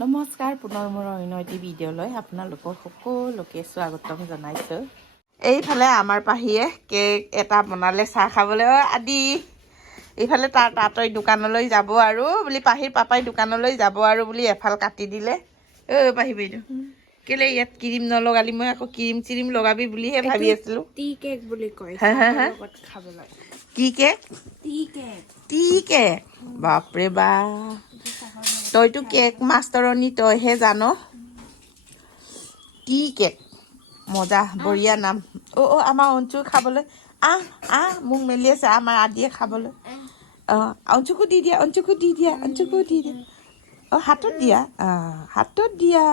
নমস্কাৰ পুনৰ মোৰ অন্য এটি ভিডিঅ'লৈ আপোনালোকক সকলোকে স্বাগতম জনাইছোঁ। এইফালে আমাৰ পাহিয়ে কেক এটা বনালে চাহ খাবলৈ আদি। এইফালে তাৰ তাঁতই দোকানলৈ যাব আৰু বুলি পাহিৰ পাপাই দোকানলৈ যাব আৰু বুলি এফাল কাটি দিলে। পাহি বাইদেউ কেলে ইয়াত ক্ৰীম নলগালি? মই আকৌ ক্ৰীম চিৰিম লগাবি বুলিহে ভাবি আছিলোঁ। টি কেক বুলি কয় খাবলৈ। কি কেক? T cake. বাপৰে বা, তইতো কেক মাষ্টৰণী, তইহে জান। টি কেক মজা বঢ়িয়া নাম। আমাৰ অঞ্চু খাবলৈ মোক মেলি আছে আমাৰ আদিয়ে খাবলৈ। অঞ্চুকো দি দিয়া, অঞ্চুকো দি দিয়া, অঞ্চুকো দি দিয়া। হাতত দিয়া, হাতত দিয়া।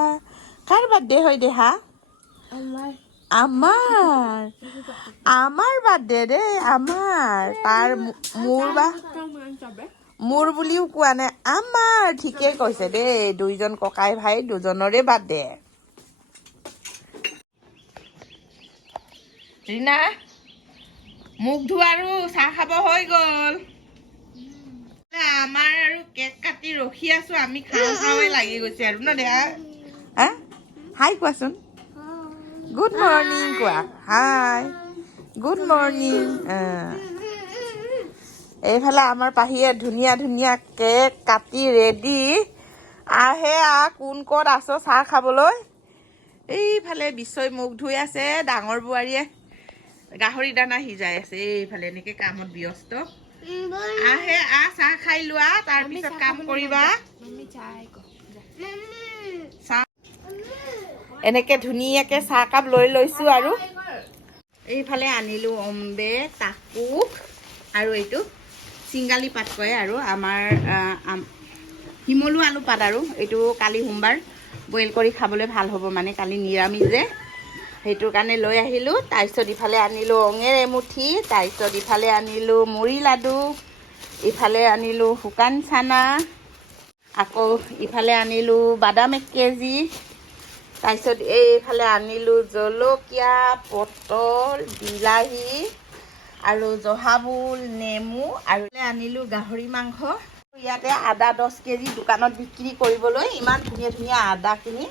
কাৰ বাৰ্থডে হয় দেহা? আমাৰ বাৰ্থডে দেই, আমাৰ। তাৰ মোৰ বুলিও কোৱা নাই, আমাৰ। ঠিকেই কৈছে দেই, দুইজন ককাই ভাই দুজনৰে বাৰ্থডে। ৰীনা, মুখ ধোৱা আৰু চাহ খাব হৈ গ'ল। আমাৰ আৰু কেক কাটি ৰখি আছো, আমি খাওঁৱে লাগি গৈছে আৰু ন দেহা? হাই কোৱাচোন, গুড মৰ্ণিং কোৱা। Hi good morning. এইফালে আমাৰ পাহিয়ে ধুনীয়া ধুনীয়া কেক কাটি ৰেডি। কোন ক'ত আছ চাহ খাবলৈ? এইফালে বিশ্বই মুখ ধুই আছে, ডাঙৰ বোৱাৰীয়ে গাহৰি দানা সিজাই আছে। এইফালে এনেকে কামত ব্যস্ত। চাহ খাই লোৱা, তাৰপিছত কাম কৰিবা। এনেকে ধুনীয়াকে চাহকাপ লৈ লৈছো আৰু এইফালে আনিলো অম্বে, টাকুক আৰু এইটো চিংগালি পাত কয় আৰু আমাৰ শিমলু আলু পাত। আৰু এইটো কালি সোমবাৰ বইল কৰি খাবলৈ ভাল হ'ব, মানে কালি নিৰামিষ যে, সেইটোৰ কাৰণে লৈ আহিলোঁ। তাৰপিছত ইফালে আনিলোঁ অঙেৰ এমুঠি, তাৰপিছত ইফালে আনিলোঁ মুড়ি লাডু, ইফালে আনিলোঁ শুকান চানা, আকৌ ইফালে আনিলোঁ বাদাম 1 কেজি, তাৰপিছত এইফালে আনিলোঁ জলকীয়া, পটল, বিলাহী আৰু জহামূল, নেমু, আৰু আনিলোঁ গাহৰি মাংস। ইয়াতে আদা 10 কেজি দোকানত বিক্ৰী কৰিবলৈ, ইমান ধুনীয়া ধুনীয়া আদাখিনি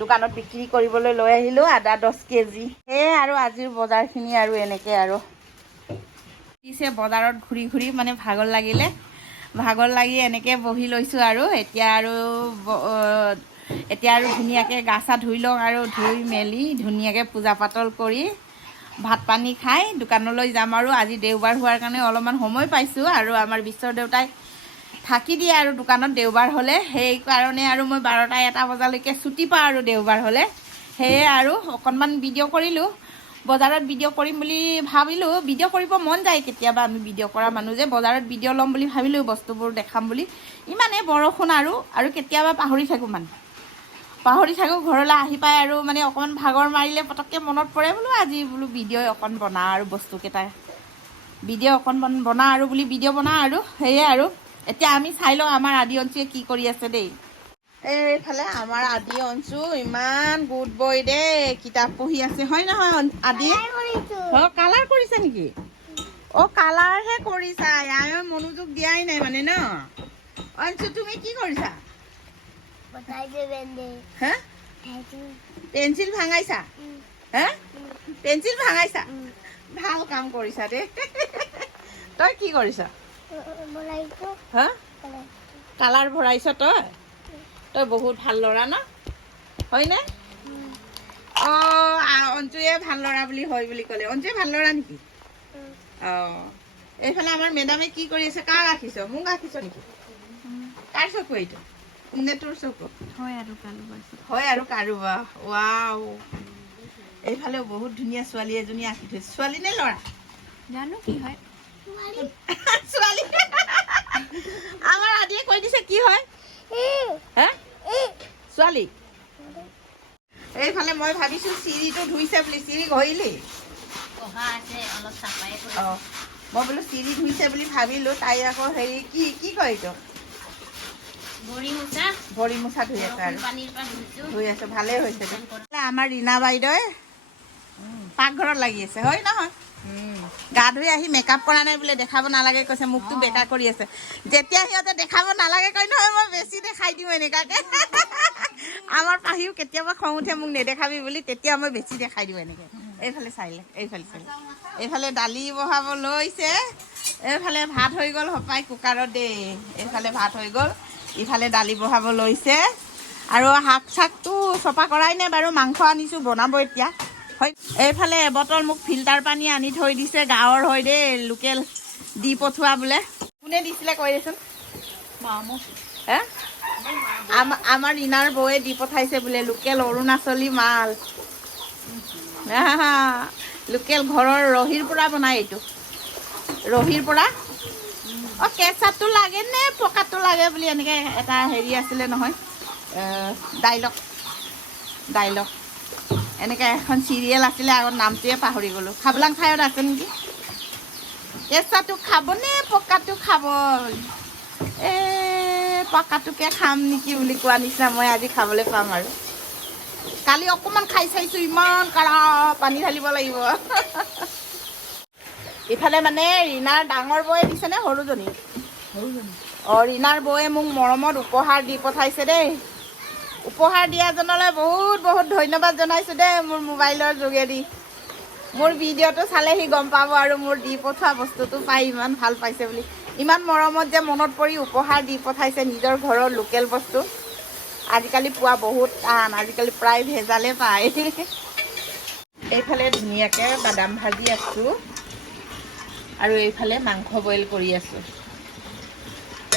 দোকানত বিক্ৰী কৰিবলৈ লৈ আহিলোঁ। আদা 10 কেজি। সেয়ে আৰু আজিৰ বজাৰখিনি আৰু এনেকৈ আৰু পিছে বজাৰত ঘূৰি ঘূৰি মানে ভাগৰ লাগি এনেকৈ বহি লৈছোঁ আৰু এতিয়া আৰু ধুনীয়াকৈ গা চা ধুই লওঁ আৰু ধুই মেলি ধুনীয়াকৈ পূজা পাতল কৰি ভাত পানী খাই দোকানলৈ যাম। আৰু আজি দেওবাৰ হোৱাৰ কাৰণে অলপমান সময় পাইছোঁ, আৰু আমাৰ বিশ্বৰ দেউতাই থাকি দিয়ে আৰু দোকানত দেওবাৰ হ'লে, সেইকাৰণে আৰু মই 12টা-1টা বজালৈকে ছুটি পাওঁ আৰু দেওবাৰ হ'লে। সেয়ে আৰু অকণমান ভিডিঅ' কৰিলোঁ। বজাৰত ভিডিঅ' কৰিম বুলি ভাবিলোঁ, ভিডিঅ' কৰিব মন যায় কেতিয়াবা, আমি ভিডিঅ' কৰা মানুহ যে। বজাৰত ভিডিঅ' ল'ম বুলি ভাবিলোঁ, বস্তুবোৰ দেখাম বুলি। ইমানেই বৰষুণ আৰু কেতিয়াবা পাহৰি থাকোঁ ঘৰলৈ আহি পাই আৰু মানে অকণমান ভাগৰ মাৰিলে পটককৈ মনত পৰে, বোলো আজি বোলো ভিডিঅ' অকণ বনাওঁ আৰু বস্তুকেইটা ভিডিঅ' অকণমান বনাওঁ আৰু বুলি ভিডিঅ' বনাওঁ আৰু সেয়ে আৰু এতিয়া আমি চাই লওঁ আমাৰ আদি অঞ্চুৱে কি কৰি আছে দেই। এইফালে আমাৰ আদি অঞ্চু ইমান গুড বয় দেই, কিতাপ পঢ়ি আছে। হয় নহয় আদি? কালাৰ কৰিছা নেকি? কালাৰহে কৰিছা, ইয়াৰ মনোযোগ দিয়াই নাই মানে ন? অঞ্চু তুমি কি কৰিছা? পেঞ্চিল ভাঙাইছা? পেঞ্চিল ভাঙাইছা? ভাল কাম কৰিছা দেই। তই কি কৰিছা? কালাৰ ভৰাইছ তই বহুত ভাল ল'ৰা ন? হয়নে? অঞ্জুৱে ভাল ল'ৰা হয় বুলি ক'লে। অঞ্জুৱে ভাল ল'ৰা নেকি? এইফালে আমাৰ মেডামে কি কৰি আছে? কাক আঁকিছ? মোক আঁকিছ নেকি? কাৰ চকু এইটো? নে তোৰ চকু? হয় আৰু কাৰোবাৰ। ৱাও, এইফালেও বহুত ধুনীয়া ছোৱালী এজনী আঁকি থৈছে। ছোৱালী নে ল'ৰা? জানো কি হয়। ছোৱালী। আমাৰ আদিয়ে কৈ দিছে কি হয়? ছোৱালী। এইফালে মই ভাবিছো চিৰিটো ধুইছে বুলি। চিৰি ঘঁহিলি? মই বোলো চিৰি ধুইছে বুলি ভাবিলো, তাই আকৌ হেৰি কি কয় এইটো? ভৰি মোচা ধুই আছে আৰু ধুই আছে, ভালেই হৈছে। আমাৰ ৰীণা বাইদেউ পাকঘৰত লাগি আছে। হয় নহয়? গা ধুই আহি মেকআপ কৰা নাই বোলে, দেখাব নালাগে কৈছে, মুখটো বেকা কৰি আছে। যেতিয়া সিহঁতে দেখাব নালাগে কয় নহয়, মই বেছি দেখাই দিওঁ এনেকুৱাকে। আমাৰ পাহিও কেতিয়াবা খং উঠে মোক নেদেখাবি বুলি, তেতিয়া মই বেছি দেখাই দিওঁ এনেকৈ। এইফালে চাইলে, এইফালে চাইলে, এইফালে দালি বহাব লৈছে, এইফালে ভাত হৈ গ'ল সপাই কুকাৰত দেই। এইফালে ভাত হৈ গ'ল, ইফালে দালি বহাব লৈছে। আৰু শাক চাকটো চফা কৰাই নাই বাৰু, মাংস আনিছোঁ বনাব এতিয়া। হয়, এইফালে এবটল মোক ফিল্টাৰ পানী আনি থৈ দিছে, গাঁৱৰ হয় দেই, লোকেল দি পঠোৱা বোলে। কোনে দিছিলে কৈ দেচোন? হে আমাৰ ৰীণাৰ বৌয়ে দি পঠাইছে বোলে, লোকেল অৰুণাচলী মাল। লোকেল ঘৰৰ ৰহিৰ পৰা বনাই এইটো, ৰহিৰ পৰা। অঁ কেঁচাটো লাগে নে পকাটো লাগে বুলি এনেকৈ এটা হেৰি আছিলে নহয়, ডাইলগ এনেকৈ এখন চিৰিয়েল আছিলে আগত, নামটোৱে পাহৰি গ'লোঁ। খাবলাং ঠাইত আছে নেকি? কেঁচাটো খাবনে পকাটো খাব? পকাটোকে খাম নেকি বুলি কোৱা নিচিনা মই আজি খাবলৈ পাম আৰু। কালি অকণমান খাই চাইছোঁ, ইমান কাঢ়া, পানী ঢালিব লাগিব। ইফালে মানে ৰীণাৰ ডাঙৰ বৌয়ে দিছেনে সৰুজনী? অঁ ৰীণাৰ বৌয়ে মোক মৰমত উপহাৰ দি পঠাইছে দেই। উপহাৰ দিয়াজনলৈ বহুত বহুত ধন্যবাদ জনাইছোঁ দেই। মোৰ মোবাইলৰ যোগেদি মোৰ ভিডিঅ'টো চালে সি গম পাব আৰু মোৰ দি পঠোৱা বস্তুটো পাই ইমান ভাল পাইছে বুলি। ইমান মৰমত যে মনত পৰি উপহাৰ দি পঠাইছে নিজৰ ঘৰৰ লোকেল বস্তু। আজিকালি পোৱা বহুত টান, আজিকালি প্ৰায় ভেজালে পায়। এইফালে ধুনীয়াকৈ বাদাম ভাজি আছোঁ আৰু এইফালে মাংস বইল কৰি আছোঁ।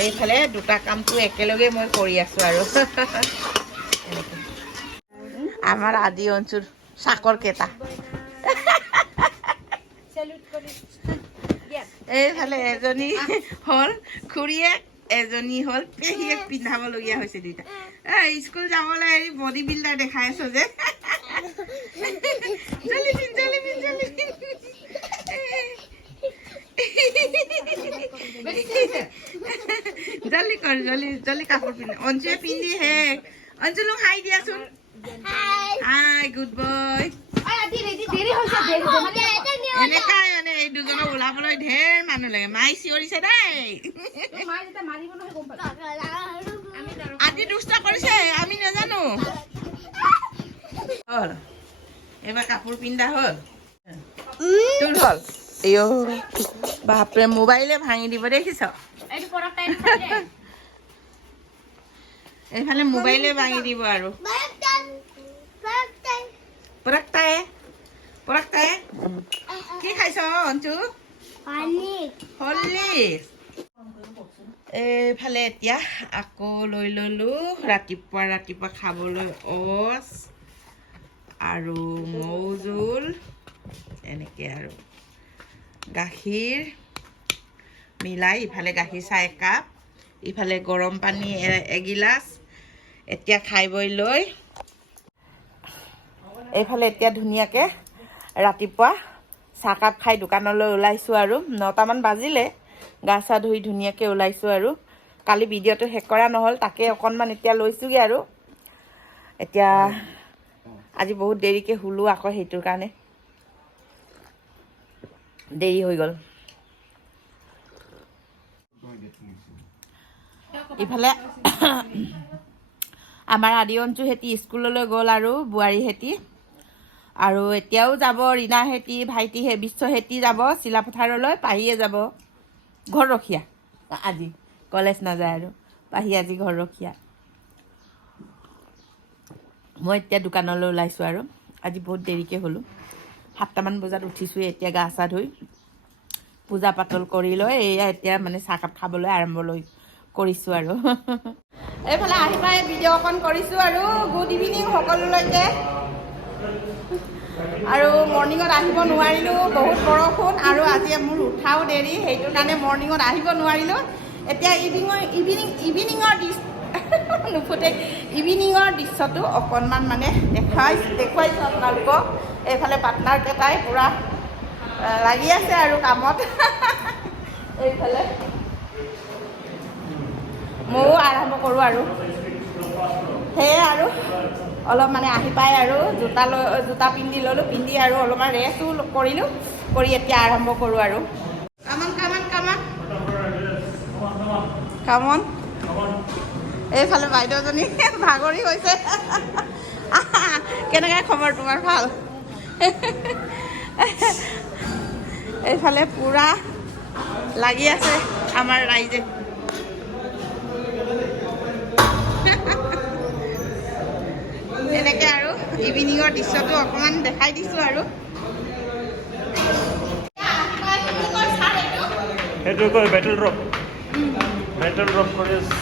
এইফালে দুটা কামটো একেলগে মই কৰি আছোঁ আৰু। আমাৰ আদি অঞ্চল চাকৰ কেইটা। এইফালে এজনী হ'ল খুৰীয়েক, এজনী হ'ল পেহীয়েক পিন্ধাবলগীয়া হৈছে দুইটা। স্কুল যাবলৈ এই বডি বিল্ডাৰ দেখাই আছো যে। জলদি কৰ, জলদি কাপোৰ পিন্ধ। অঞ্জুৱে পিন্ধি শেষ। অঞ্জুলো হাই দিয়াচোন। Hi good boy. এনেকাই মানে এই দুজনক ওলাবলৈ ঢেৰ মানুহ লাগে। মাই চিঞৰিছে দেই, আজি দুষ্ট কৰিছে, আমি নাজানো। হ'ল এইবাৰ কাপোৰ পিন্ধা হ'ল, তোৰ হ'ল। বাপৰে মোবাইলে ভাঙি দিব দেখিছ। এইফালে মোবাইলে ভাঙি দিব আৰু। পৰাক্তাই কি খাইছ অঞ্চু? হৰলিক্স। এইফালে এতিয়া আকৌ লৈ ল'লোঁ ৰাতিপুৱা খাবলৈ অ'টছ আৰু মৌ জোল, এনেকৈ আৰু গাখীৰ মিলাই। ইফালে গাখীৰ চাহ একাপ, ইফালে গৰম পানী এগিলাচ। এতিয়া খাই বৈ লৈ এইফালে এতিয়া ধুনীয়াকৈ ৰাতিপুৱা চাহকাপ খাই দোকানলৈ ওলাইছোঁ আৰু 9টামান বাজিলে। গা চা ধুই ধুনীয়াকৈ ওলাইছোঁ আৰু। কালি ভিডিঅ'টো শেষ কৰা নহ'ল, তাকে অকণমান এতিয়া লৈছোঁগৈ আৰু। এতিয়া আজি বহুত দেৰিকৈ শুলোঁ আকৌ, সেইটোৰ কাৰণে দেৰি হৈ গ'ল। ইফালে আমাৰ আদি অঞ্চু হেঁতি স্কুললৈ গ'ল আৰু বোৱাৰীহেঁতি, আৰু এতিয়াও যাব ৰীণাহেঁতি, ভাইটি বিশ্বহেঁতি যাব চিলাপথাৰলৈ। পাহিয়ে যাব ঘৰ ৰখীয়া, আজি কলেজ নাযায় আৰু পাহি আজি ঘৰ ৰখীয়া। মই এতিয়া দোকানলৈ ওলাইছোঁ আৰু আজি বহুত দেৰিকৈ হ'লোঁ। 7টামান বজাত উঠিছোঁ। এতিয়া গা চা ধুই পূজা পাতল কৰি লৈ এয়া এতিয়া মানে চাহকাপ খাবলৈ আৰম্ভ কৰিছোঁ আৰু। এইফালে আহি পাই ভিডিঅ' অকণ কৰিছোঁ আৰু। গুড ইভিনিং সকলোলৈকে। আৰু মৰ্ণিঙত আহিব নোৱাৰিলোঁ, বহুত বৰষুণ, আৰু আজি মোৰ উঠাও দেৰি, সেইটো কাৰণে মৰ্ণিঙত আহিব নোৱাৰিলোঁ। এতিয়া ইভিনিঙৰ নুফুটে ইভিনিঙৰ দৃশ্যটো অকণমান মানে দেখুৱাইছোঁ আপোনালোকক। এইফালে পাৰ্টনাৰকেইটাই পূৰা লাগি আছে আৰু কামত। এইফালে ময়ো আৰম্ভ কৰোঁ আৰু সেয়ে আৰু অলপ মানে আহি পাই আৰু জোতা পিন্ধি ল'লোঁ, পিন্ধি আৰু অলপমান ৰেষ্টো কৰিলোঁ, কৰি এতিয়া আৰম্ভ কৰোঁ আৰু। কামন এইফালে বাইদেউজনী ভাগৰি গৈছে কেনেকৈ খবৰ তোমাৰ ভাল এইফালে পূৰা লাগি আছে আমাৰ ৰাইজে এনেকৈ আৰু ইভিনিঙৰ দৃশ্যটো অকণমান দেখাই দিছোঁ আৰু সেইটো কয় বেটেল ড্ৰপ কৰি আছে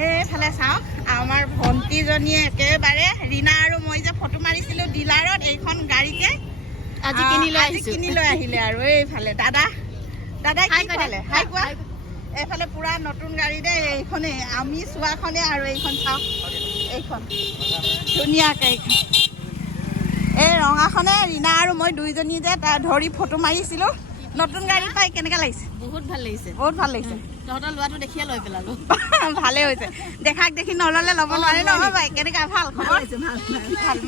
এইফালে চাওক আমাৰ ভণ্টিজনীয়ে একেবাৰে ৰীণা আৰু মই যে ফটো মাৰিছিলোঁ ডিলাৰত এইখন গাড়ীকে আজি কিনি লৈ আহিলে আৰু এইফালে দাদাই কি ক'লে হাই কোৱা এইফালে পুৰা নতুন গাড়ী দেই এইখনেই আমি চোৱাখনে আৰু এইখন চাওক এইখন ধুনীয়াকৈ এইখন এই ৰঙাখনে ৰীণা আৰু মই দুইজনী যে ধৰি ফটো মাৰিছিলোঁ নতুন গাড়ী পাই কেনেকৈ লাগিছে বহুত ভাল লাগিছে তহঁতৰ ল'ৰাটো দেখিয়ে লৈ পেলালো ভালেই হৈছে দেখাক দেখি নল'লে ল'ব নোৱাৰে নহয় বাই কেনেকুৱা ভাল খবৰ ভাল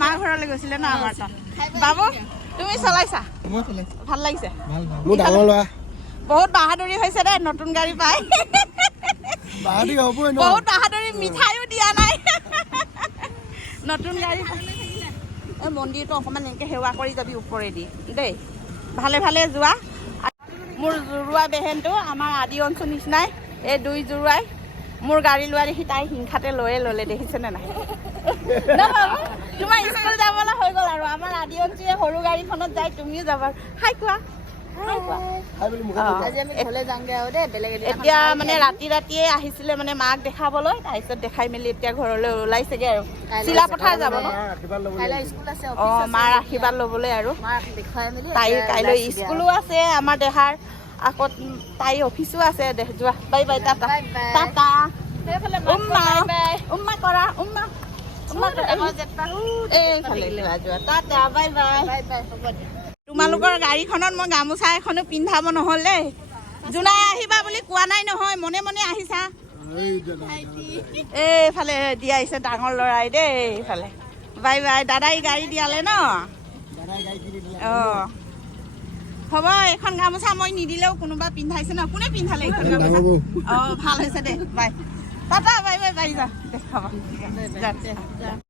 মা ঘৰলৈ গৈছিলে ন আমাৰ তাত বাবু তুমি চলাইছা ভাল লাগিছে বহুত বাহাদুৰি হৈছে দেই নতুন গাড়ী পাই বহুত বাহাদুৰি মিঠাইও দিয়া নাই নতুন গাড়ী এই মন্দিৰটো অকণমান এনেকৈ সেৱা কৰি যাবি ওপৰেদি দেই ভালে ভালে যোৱা মোৰ জোৰোৱা বেহেনটো আমাৰ আদি অঞ্চল নিচিনাই এই দুই জোৰোৱাই মোৰ গাড়ী লোৱা দেখি তাই হিংসাতে লৈয়ে ল'লে দেখিছেনে নাই তোমাৰ স্কুল যাবলৈ হৈ গ'ল আৰু আমাৰ আদি অঞ্চলে সৰু গাড়ীখনত যায় তুমিও যাবা হাই কোৱা এতিয়া মানে ৰাতিয়ে আহিছিলে মানে মাক দেখাবলৈ তাৰপিছত দেখাই মেলি এতিয়া ঘৰলৈ ওলাইছেগে আৰু চিলাপথাৰ যাব ন অঁ মাৰ আশীৰ্বাদ ল'বলৈ আৰু তাইৰ কাইলৈ স্কুলো আছে আমাৰ দেহাৰ আকৌ তাইৰ অফিচো আছে যোৱা বাই বাই টাটা টাটা উম্মা কৰা উম্মা এইফালে যোৱা টাটা বাই বাই তোমালোকৰ গাড়ীখনত মই গামোচা এখনো পিন্ধাব নহ'ল দেই জোনাই আহিবা বুলি কোৱা নাই নহয় মনে মনে আহিছা এইফালে দি আহিছে ডাঙৰ ল'ৰাই দেই এইফালে বাই বাই দাদাই গাড়ী দিয়ালে ন অঁ হ'ব এইখন গামোচা মই নিদিলেও কোনোবা পিন্ধাইছে ন কোনে পিন্ধালে এইখন গামোচা অঁ ভাল হৈছে দে বাই টাটা বাই বাই বাই যা দে হ'ব